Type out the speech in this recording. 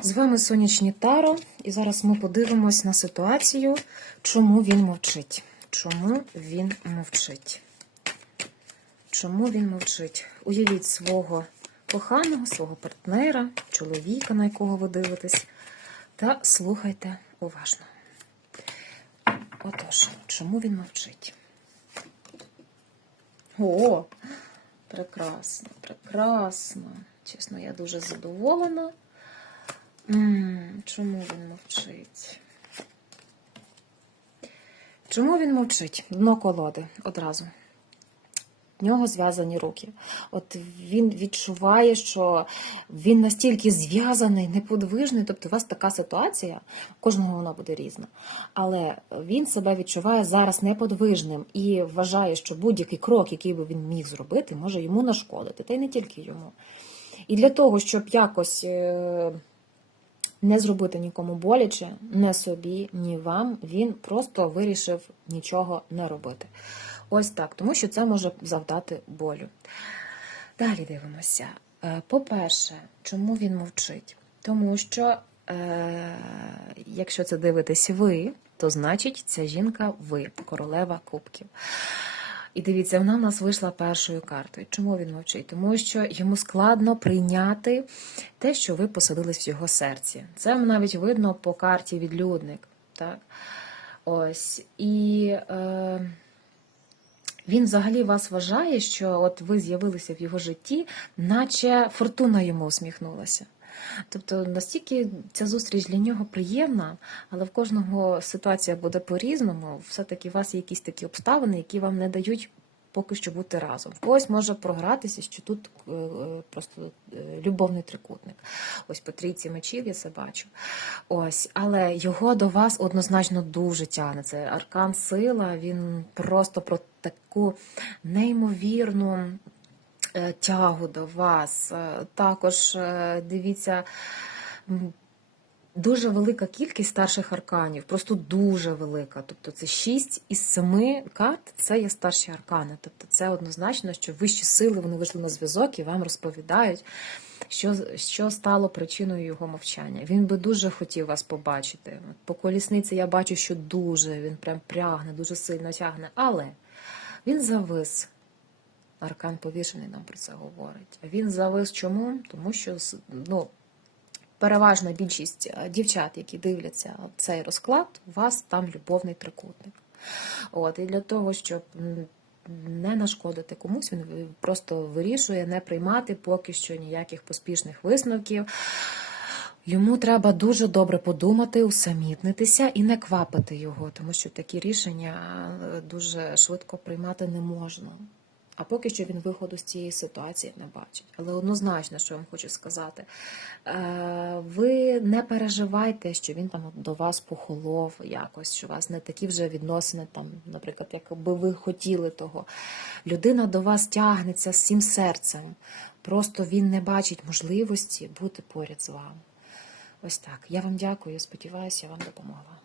З вами Сонячні Таро, і зараз ми подивимось на ситуацію, чому він мовчить. Чому він мовчить? Чому він мовчить? Уявіть свого коханого, свого партнера, чоловіка, на якого ви дивитесь, та слухайте уважно. Отож, чому він мовчить? О, прекрасно, прекрасно. Чесно, я дуже задоволена. Чому він мовчить? Чому він мовчить? Дно колоди одразу. В нього зв'язані руки. От він відчуває, що він настільки зв'язаний, неподвижний. Тобто, у вас така ситуація, кожного вона буде різна. Але він себе відчуває зараз неподвижним і вважає, що будь-який крок, який би він міг зробити, може йому нашкодити, та й не тільки йому. І для того, щоб якось е, не зробити нікому боляче, не собі, ні вам, він просто вирішив нічого не робити. Ось так, тому що це може завдати болю. Далі дивимося. Е, По-перше, чому він мовчить? Тому що, е, якщо це дивитесь ви, то значить ця жінка ви, королева кубків. І дивіться, вона в нас вийшла першою картою. Чому він мовчить? Тому що йому складно прийняти те, що ви посадились в його серці. Це навіть видно по карті відлюдник. Так? Ось. І е, він взагалі вас вважає, що от ви з'явилися в його житті, наче фортуна йому усміхнулася. Тобто настільки ця зустріч для нього приємна, але в кожного ситуація буде по-різному. Все-таки у вас є якісь такі обставини, які вам не дають поки що бути разом. Когось може програтися, що тут е, е, просто е, любовний трикутник. Ось по трійці мечів я це бачу. Ось, але його до вас однозначно дуже тягне. Це аркан сила. Він просто про таку неймовірну тягу до вас. Е, Також е, дивіться. Дуже велика кількість старших арканів, просто дуже велика. Тобто це 6 із 7 карт це є старші аркани. Тобто це однозначно, що вищі сили вони вийшли на зв'язок і вам розповідають, що, що стало причиною його мовчання. Він би дуже хотів вас побачити. По колісниці я бачу, що дуже він прям прягне, дуже сильно тягне. Але він завис. Аркан повішений нам про це говорить. Він завис чому? Тому що ну, переважна більшість е, дівчат, які дивляться цей розклад, у вас там любовний трикутник. От, і для того, щоб не нашкодити комусь, він просто вирішує не приймати поки що ніяких поспішних висновків. Йому треба дуже добре подумати, усамітнитися і не квапити його, тому що такі рішення е, дуже швидко приймати не можна. А поки що він виходу з цієї ситуації не бачить. Але однозначно, що я вам хочу сказати, е, ви не переживайте, що він там до вас похолов якось, що у вас не такі вже відносини, там, наприклад, як би ви хотіли того. Людина до вас тягнеться всім серцем. Просто він не бачить можливості бути поряд з вами. Ось так. Я вам дякую. Сподіваюся, я вам допомогла.